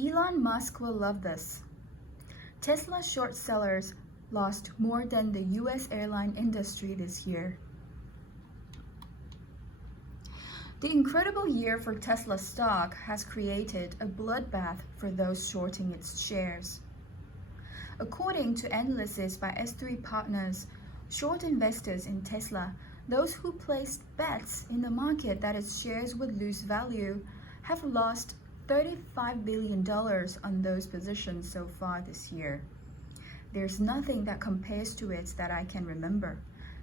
Elon Musk will love this. Tesla short sellers lost more than the US airline industry this year. The incredible year for Tesla stock has created a bloodbath for those shorting its shares. According to analysis by S3 Partners, short investors in Tesla, those who placed bets in the market that its shares would lose value, have lost $35 billion on those positions so far this year. There's nothing that compares to it that I can remember,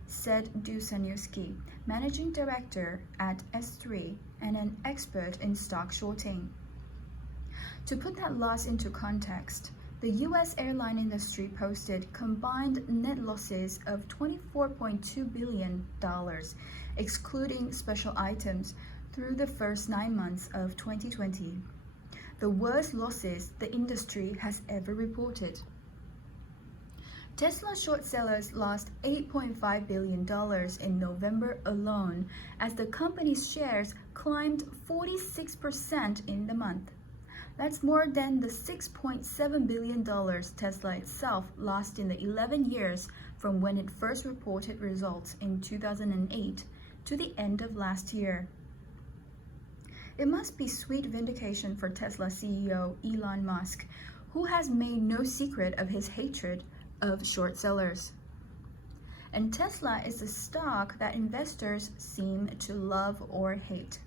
said Dusanewski, managing director at S3 and an expert in stock shorting. To put that loss into context, the US airline industry posted combined net losses of $24.2 billion, excluding special items, through the first 9 months of 2020, the worst losses the industry has ever reported. Tesla short sellers lost $8.5 billion in November alone as the company's shares climbed 46% in the month. That's more than the $6.7 billion Tesla itself lost in the 11 years from when it first reported results in 2008 to the end of last year. It must be sweet vindication for Tesla CEO Elon Musk, who has made no secret of his hatred of short sellers. And Tesla is a stock that investors seem to love or hate.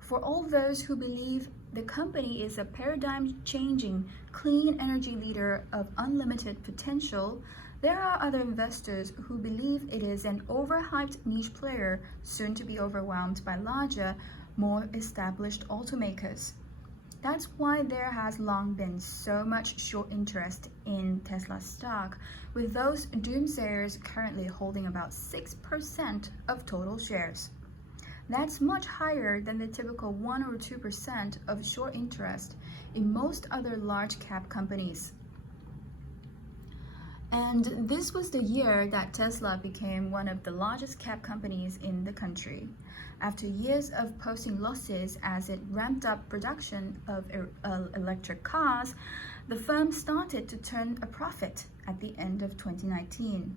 For all those who believe the company is a paradigm-changing clean energy leader of unlimited potential, there are other investors who believe it is an overhyped niche player soon to be overwhelmed by larger, more established automakers. That's why there has long been so much short interest in Tesla stock, with those doomsayers currently holding about 6% of total shares. That's much higher than the typical 1 or 2% of short interest in most other large cap companies. And this was the year that Tesla became one of the largest cap companies in the country. After years of posting losses as it ramped up production of electric cars, the firm started to turn a profit at the end of 2019,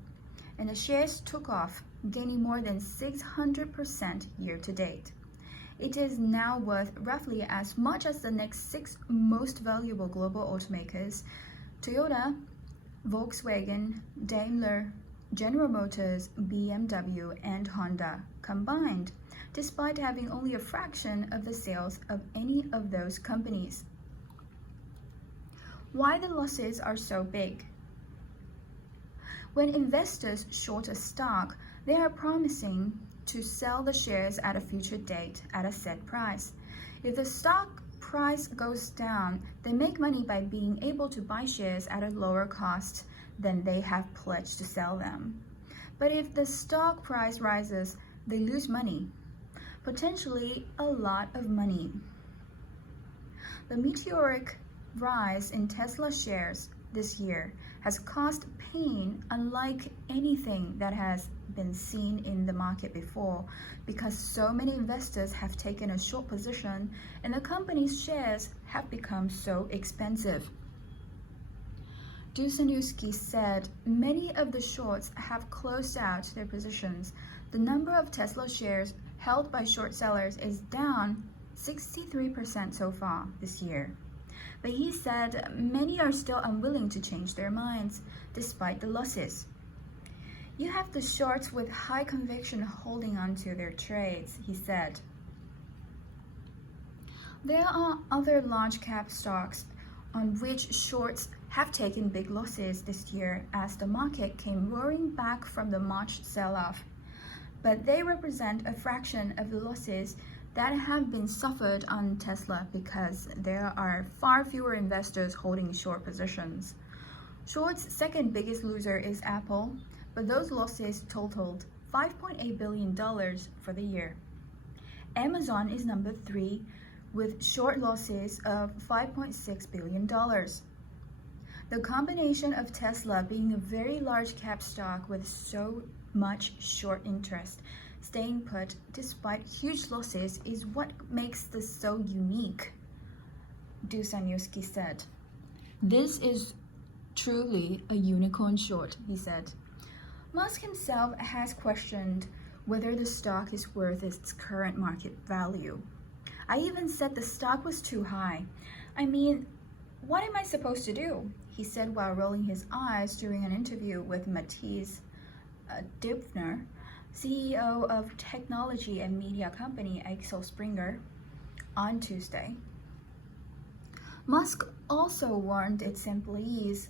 and the shares took off, gaining more than 600% year to date. It is now worth roughly as much as the next 6 most valuable global automakers: Toyota, Volkswagen, Daimler, General Motors, BMW, and Honda combined, despite having only a fraction of the sales of any of those companies. Why the losses are so big? When investors short a stock, they are promising to sell the shares at a future date at a set price. If the stock price goes down, they make money by being able to buy shares at a lower cost than they have pledged to sell them. But if the stock price rises, they lose money, potentially a lot of money. The meteoric rise in Tesla shares this year has caused pain unlike anything that has been seen in the market before, because so many investors have taken a short position and the company's shares have become so expensive. Dusanewski said many of the shorts have closed out their positions. The number of Tesla shares held by short sellers is down 63% so far this year. But he said many are still unwilling to change their minds despite the losses. You have the shorts with high conviction holding on to their trades, he said. There are other large cap stocks on which shorts have taken big losses this year as the market came roaring back from the March sell-off. But they represent a fraction of the losses that have been suffered on Tesla because there are far fewer investors holding short positions. Short's second biggest loser is Apple, but those losses totaled $5.8 billion for the year. Amazon is number 3 with short losses of $5.6 billion. The combination of Tesla being a very large cap stock with so much short interest staying put despite huge losses is what makes this so unique. Dusanyuski said. This is truly a unicorn short, he said. Musk himself has questioned whether the stock is worth its current market value. I even said the stock was too high. I mean, what am I supposed to do? He said while rolling his eyes during an interview with Matthias Dubner, CEO of technology and media company Axel Springer, on Tuesday. Musk also warned his employees,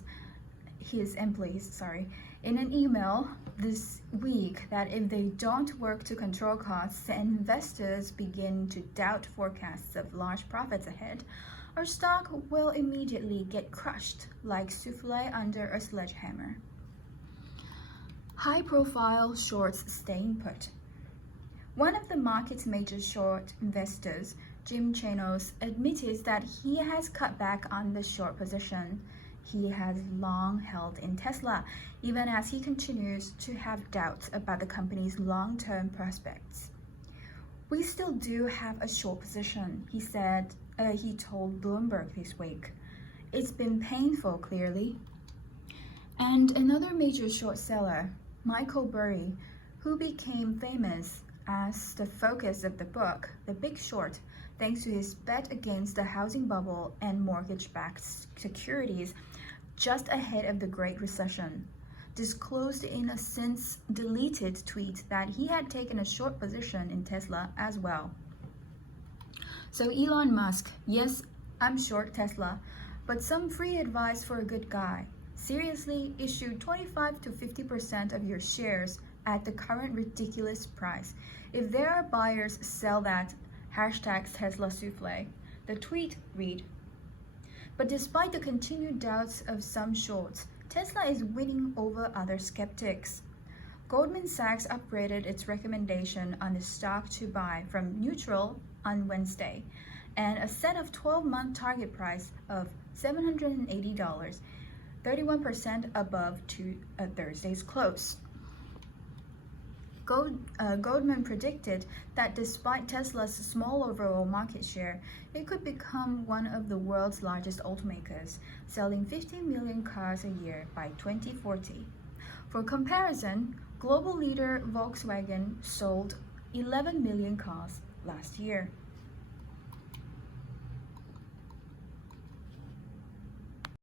in an email this week that if they don't work to control costs and investors begin to doubt forecasts of large profits ahead, our stock will immediately get crushed like souffle under a sledgehammer. High-profile shorts staying put. One of the market's major short investors, Jim Chanos, admitted that he has cut back on the short position he has long held in Tesla, even as he continues to have doubts about the company's long-term prospects. We still do have a short position, he said. He told Bloomberg this week. It's been painful, clearly. And another major short seller, Michael Burry, who became famous as the focus of the book, The Big Short, thanks to his bet against the housing bubble and mortgage-backed securities just ahead of the Great Recession, disclosed in a since-deleted tweet that he had taken a short position in Tesla as well. So Elon Musk, yes, I'm short Tesla, but some free advice for a good guy. Seriously, issue 25 to 50% of your shares at the current ridiculous price. If there are buyers, sell that. #Tesla Souffle. The tweet read. But despite the continued doubts of some shorts, Tesla is winning over other skeptics. Goldman Sachs upgraded its recommendation on the stock to buy from neutral on Wednesday, and a set of 12-month target price of $780, 31% above Thursday's close. Goldman predicted that despite Tesla's small overall market share, it could become one of the world's largest automakers, selling 15 million cars a year by 2040. For comparison, global leader Volkswagen sold 11 million cars last year.